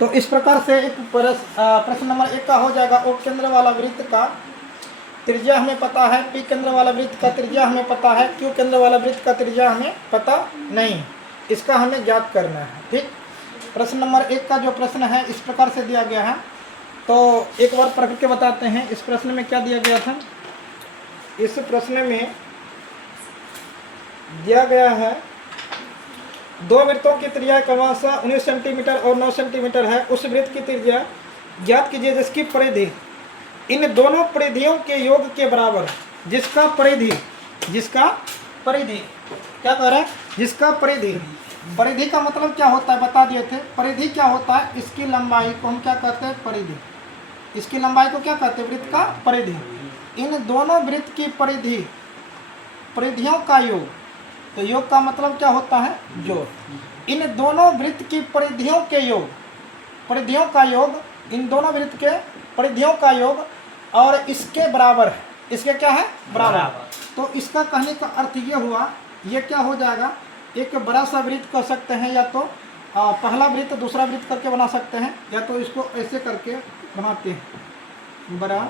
तो इस प्रकार से एक प्रश्न नंबर 1 का हो जाएगा। ओ केंद्र वाला वृत्त का त्रिज्या हमें पता है, पी केंद्र वाला वृत्त का त्रिज्या हमें पता है, क्यू केंद्र वाला वृत्त का त्रिज्या हमें पता नहीं, इसका हमें ज्ञात करना है। ठीक, प्रश्न नंबर 1 का जो प्रश्न है इस प्रकार से दिया गया है। तो एक बार पढ़ के बताते हैं इस प्रश्न में क्या दिया गया था। इस प्रश्न में दिया गया है दो वृत्तों की त्रिज्या क्रमशः 19 सेंटीमीटर और 9 सेंटीमीटर है। उस वृत्त की त्रिज्या ज्ञात कीजिए जिसकी परिधि इन दोनों परिधियों के योग के बराबर है। जिसका परिधि क्या कह रहा है, जिसका परिधि का मतलब क्या होता है बता दिए थे। परिधि क्या होता है, इसकी लंबाई को हम क्या कहते हैं, परिधि। इसकी लंबाई को क्या कहते हैं, वृत्त का परिधि। इन दोनों वृत्त की परिधियों का योग, तो योग का मतलब क्या होता है, जोड़। इन दोनों वृत्त की परिधियों का योग, इन दोनों वृत्त के परिधियों का योग और इसके बराबर है। इसके क्या है, बराबर। तो इसका कहने का अर्थ ये हुआ, ये क्या हो जाएगा, एक बड़ा सा वृत्त कर सकते हैं, या तो पहला वृत्त दूसरा वृत्त करके बना सकते हैं, या तो इसको ऐसे करके बनाते हैं। बड़ा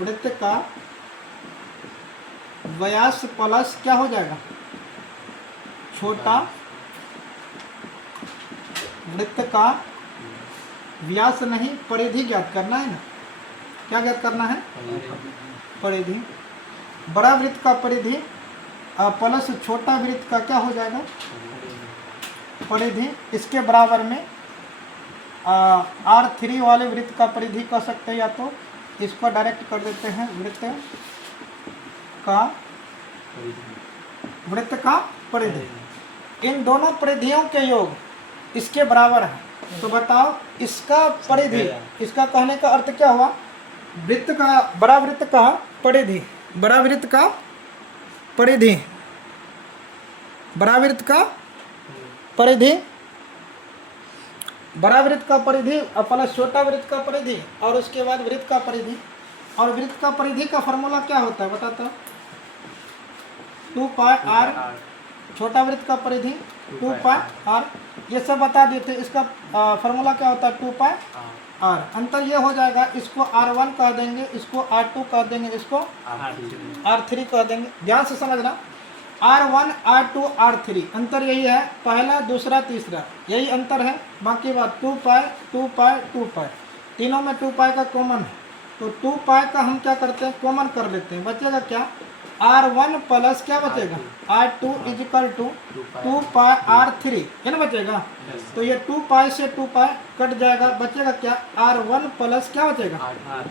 वृत्त का व्यास प्लस क्या हो जाएगा, छोटा वृत्त का व्यास नहीं, परिधि ज्ञात करना है ना। क्या ज्ञात करना है, परिधि। बड़ा वृत्त का परिधि प्लस छोटा वृत्त का क्या हो जाएगा, परिधि। इसके बराबर में R3 वाले वृत्त का परिधि कर सकते हैं, या तो इसको डायरेक्ट कर देते हैं, वृत्त का परिधि। इन दोनों परिधियों के योग इसके बराबर है। तो बताओ इसका परिधि, इसका कहने का अर्थ क्या हुआ, वृत्त का बड़ा वृत्त का परिधि, बड़ा वृत्त का परिधि, बड़ा वृत्त का परिधि, बड़ा वृत्त का परिधि प्लस छोटा वृत्त का परिधि, और उसके बाद वृत्त का परिधि। और वृत्त का परिधि का फॉर्मूला क्या होता है बताता हूँ, 2 पाई r, छोटा वृत्त का परिधि 2 पाई r, ये सब बता दिए थे। इसका फॉर्मूला क्या होता है, 2 पाई r। अंतर ये हो जाएगा, इसको r1 कह देंगे, इसको r2 कह देंगे, इसको r3 कह देंगे। ध्यान से समझना, R1 R2 R3 अंतर यही है, पहला दूसरा तीसरा यही अंतर है। बाकी बात 2 पाई 2 पाई 2 पाई, तीनों में 2 पाई का कॉमन है। तो 2 पाई का हम क्या करते हैं, कॉमन कर लेते हैं। बचेगा क्या, R1 प्लस क्या बचेगा, R2 is equal to 2 pi R3, है ना बचेगा। तो ये 2 पाई से 2 पाई कट जाएगा, बचेगा क्या, R1 प्लस क्या बचेगा,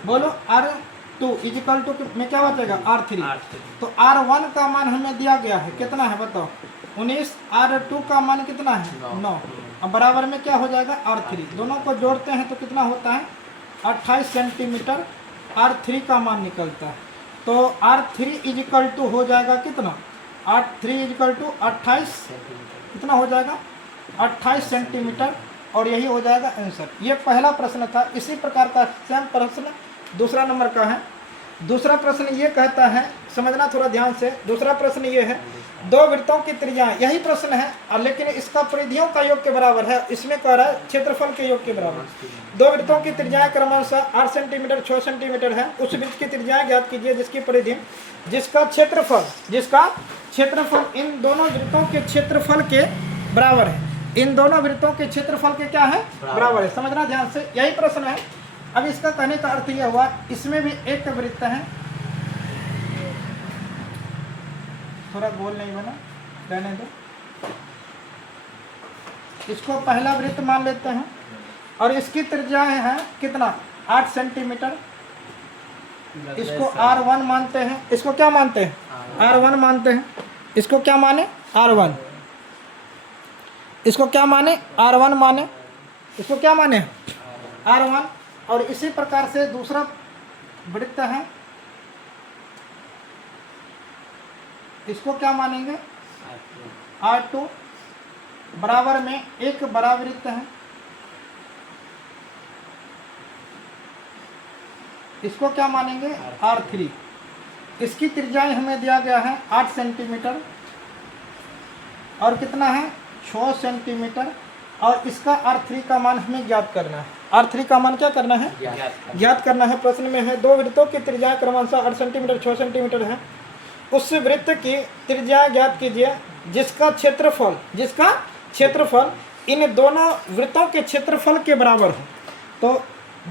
बोलो R2 इजिकल टू में क्या बचेगा, R3। तो R1 का मान हमें दिया गया है, कितना है बताओ, 19। R2 का मान कितना है, 9। अब बराबर में क्या हो जाएगा, R3। दोनों को जोड़ते हैं तो कितना होता है, 28 सेंटीमीटर R3 का मान निकलता है। तो R3 इजिकल टू हो जाएगा कितना, R3 इजिकल टू 28, कितना हो जाएगा, 28 सेंटीमीटर, और यही हो जाएगा आंसर। ये पहला प्रश्न था। इसी प्रकार का सेम प्रश्न दूसरा नंबर का है। दूसरा प्रश्न ये कहता है, समझना थोड़ा ध्यान से। दूसरा प्रश्न ये है, दो वृत्तों की त्रिज्याएं, यही प्रश्न है लेकिन इसका परिधियों का योग के बराबर है। इसमें कह रहा है क्षेत्रफल के योग के बराबर। दो वृत्तों की त्रिज्याएं क्रमशः 8 सेंटीमीटर 6 सेंटीमीटर है। उस वृत्त की त्रिज्याएं ज्ञात कीजिए जिसकी परिधि, जिसका क्षेत्रफल इन दोनों वृत्तों के क्षेत्रफल के बराबर है। इन दोनों वृत्तों के क्षेत्रफल के क्या है, बराबर है। समझना ध्यान से, यही प्रश्न है। अब इसका कहने का अर्थ यह हुआ, इसमें भी एक वृत्त है, थोड़ा गोल नहीं बना, रहने दो। इसको पहला वृत्त मान लेते हैं, और इसकी त्रिज्या है कितना, 8 सेंटीमीटर। इसको R1 मानते हैं। इसको क्या मानते हैं, R1 मानते हैं। इसको क्या माने, R1। इसको क्या माने, R1 माने। इसको क्या माने, R1। और इसी प्रकार से दूसरा वृत्त है, इसको क्या मानेंगे, R2। बराबर में एक बड़ा वृत्त है, इसको क्या मानेंगे, R3। इसकी त्रिज्याएं हमें दिया गया है 8 सेंटीमीटर। और कितना है 6 सेंटीमीटर, और इसका R3 का मान हमें ज्ञात करना है। R3 का मान क्या करना है? ज्ञात करना है। प्रश्न में है दो वृत्तों की त्रिज्या क्रमशः 8 सेंटीमीटर 6 सेंटीमीटर है, उस वृत्त की त्रिज्या ज्ञात कीजिए जिसका क्षेत्रफल इन दोनों वृत्तों के क्षेत्रफल के बराबर हो। तो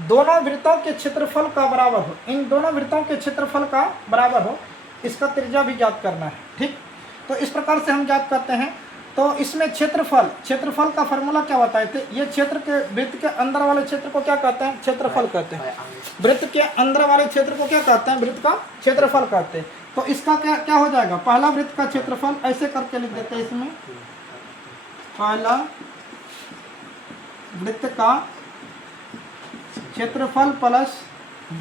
दोनों वृत्तों के क्षेत्रफल का बराबर हो, इन दोनों वृत्तों के क्षेत्रफल का बराबर हो, इसका त्रिज्या भी ज्ञात करना है। ठीक, तो इस प्रकार से हम ज्ञात करते हैं। तो इसमें क्षेत्रफल का फॉर्मूला क्या होता है? ये क्षेत्र के वृत्त के अंदर वाले क्षेत्र को क्या कहते हैं? क्षेत्रफल कहते हैं। वृत्त के अंदर वाले क्षेत्र को क्या कहते हैं? वृत्त का क्षेत्रफल कहते हैं। तो इसका क्या हो जाएगा? पहला वृत्त का क्षेत्रफल ऐसे करके लिख देते हैं इसमें, पहला वृत्त का क्षेत्रफल प्लस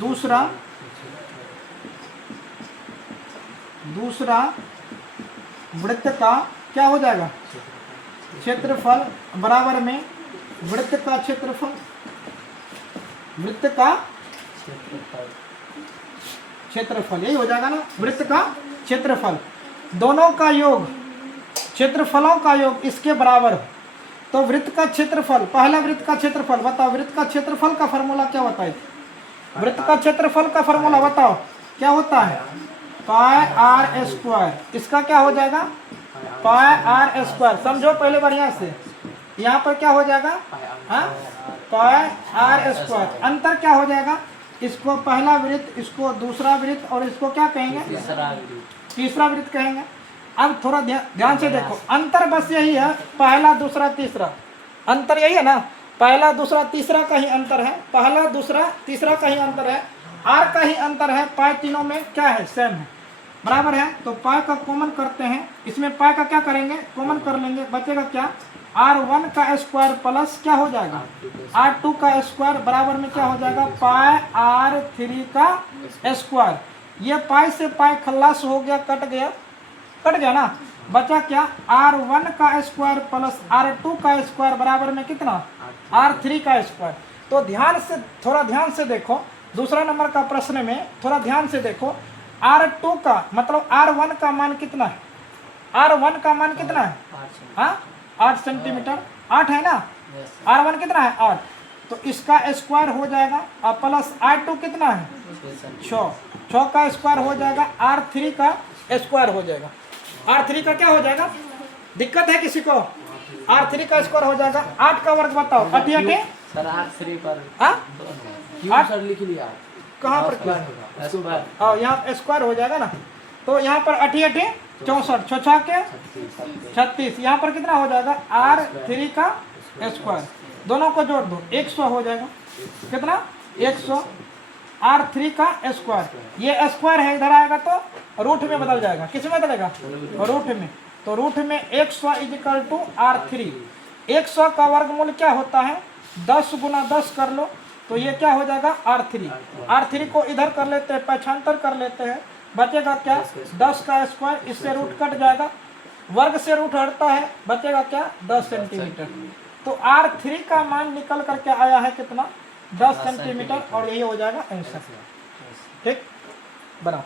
दूसरा वृत्त का क्या हो जाएगा? क्षेत्रफल बराबर में वृत्त का क्षेत्रफल, यही हो जाएगा ना, वृत्त का क्षेत्रफल। दोनों का योग, क्षेत्रफलों का योग इसके बराबर हो। तो वृत्त का क्षेत्रफल, पहला वृत्त का क्षेत्रफल बताओ, वृत्त का क्षेत्रफल का फॉर्मूला क्या होता है? वृत्त का क्षेत्रफल का फॉर्मूला बताओ क्या होता है? पाई आर स्क्वायर। इसका क्या हो जाएगा? पाई आर स्क्वायर। समझो पहले बढ़िया से, यहाँ पर क्या हो जाएगा? पाई आर स्क्वायर। अंतर क्या हो जाएगा? इसको पहला वृत्त, इसको दूसरा वृत्त, और इसको क्या कहेंगे? तीसरा वृत्त कहेंगे। अब थोड़ा ध्यान से देखो, अंतर बस यही है, पहला दूसरा तीसरा, अंतर यही है ना, पहला दूसरा तीसरा का ही अंतर है, पहला दूसरा तीसरा का ही अंतर है, आर का ही अंतर है। पाई तीनों में क्या है? सेम है, बराबर है। तो पाई का कॉमन करते हैं, इसमें पाई का क्या करेंगे? कॉमन कर लेंगे, बचेगा क्या? R1 का स्क्वायर प्लस क्या हो जाएगा? R2 का स्क्वायर बराबर में क्या हो जाएगा? पाई R3 का स्क्वायर। ये पाई से पाई खल्लास हो गया, कट गया ना, बचा क्या? R1 का स्क्वायर प्लस R2 का स्क्वायर बराबर में कितना? R3 का स्क्वायर। तो थोड़ा ध्यान से देखो, दूसरा नंबर का प्रश्न में थोड़ा ध्यान से देखो, R2 का मतलब R1 का मान कितना है? R1 का मान कितना है? हाँ, 8 सेंटीमीटर, 8 है ना, R1 कितना है? 8। तो इसका स्क्वायर हो जाएगा, और प्लस R2 कितना है? 6 का स्क्वायर हो जाएगा, R3 का स्क्वायर हो जाएगा। R3 का क्या हो जाएगा? दिक्कत है किसी को? R3 का स्क्वायर हो जाएगा 8 का वर्ग बताओ, 8 सर R3 पर क्यों सर लिख लिया, कहाँ पर क्यों? यहाँ स्क्वायर हो जाएगा ना, तो यहाँ पर 8 64, 6 के 36, यहाँ पर कितना हो जाएगा? R3 का स्क्वायर, दोनों को जोड़ दो 100 हो जाएगा। कितना? 100। R3 का स्क्वायर, ये स्क्वायर है, इधर आएगा तो रूट में बदल जाएगा। किस में बदलेगा? रूट में। तो रूट में 100 इजिकल टू R3। 100 का वर्गमूल क्या होता है? 10 गुना 10 कर लो, तो ये क्या हो जाएगा? R3। R3 को इधर कर लेते हैं, पक्षांतर कर लेते हैं, बचेगा क्या? 10 का स्क्वायर, इससे रूट कट जाएगा, वर्ग से रूट हटता है, बचेगा क्या? 10 सेंटीमीटर। तो R3 का मान निकल करके आया है कितना? 10 सेंटीमीटर, और यही हो जाएगा आंसर। ठीक, बनाओ।